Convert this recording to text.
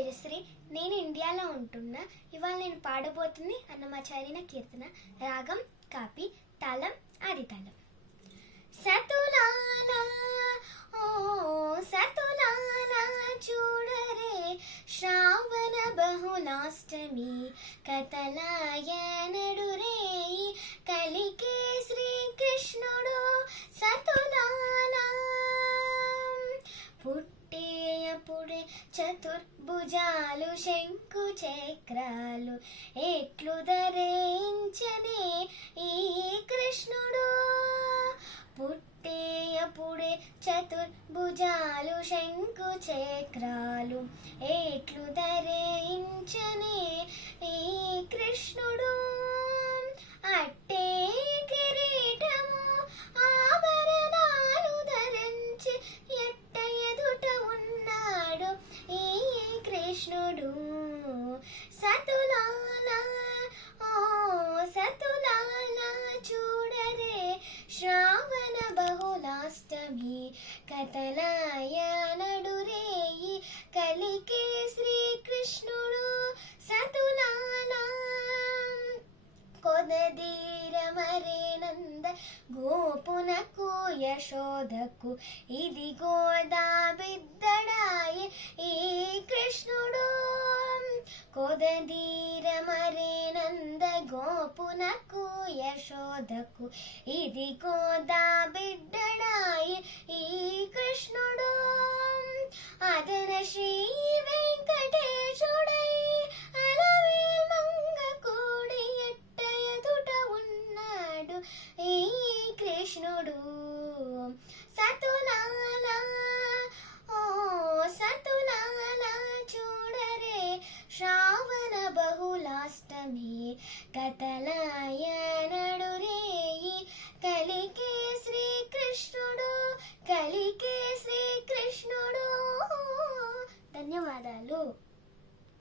తేజశ్రీ. నేను ఇండియాలో ఉంటున్నా. ఇవాళ నేను పాడబోతుంది అన్నమాచార్య కీర్తన. రాగం కాపి, తాళం ఆదితాళం. సతులాలా ఓ సతులాలా చూడరే, శ్రావణ బహుళాష్టమి కథలాయనడురే, కలికే శ్రీకృష్ణుడు సతులాలా. పుట్టేయపుడే చతుర్భుజాలు శంకు చక్రాలు, ఎట్లు ధరించనే ఈ కృష్ణుడు. పుట్టేయపుడే చతుర్భుజాలు శంకు చక్రాలు, ఎట్లు ధరించనే ఈ కృష్ణుడు. అట్టే కిరీటము ఆభరణాలు ధరించి ఎట్ట ఎదుట ఉన్నాడు ఈ కృష్ణుడు. సతులాలా ఓ సతులాలా చూడరే, శ్రావణ బహుళాష్టమి కథలాయనడురే, కలికే శ్రీకృష్ణుడు సతులాలా. కొదదీర మరేనంద గోపునకు యశోదకు, ఇది గోదా బిద్దడాయే ఈ కృష్ణుడు. కొదదీర మరేనంద గోపునకు యశోదకు, ఇది గోదా బిడ్డడాయే ఈ కృష్ణుడు. అదన శ్రీ వెంకటేశుడై అలవేల్ మంగ కూడి ఎట్ట ఎదుట ఉన్నాడు ఈ కృష్ణుడు. సతులాలా ఓ సతులాలా చూడరే, శ్రావణ బహుళాష్టమి కథలాయ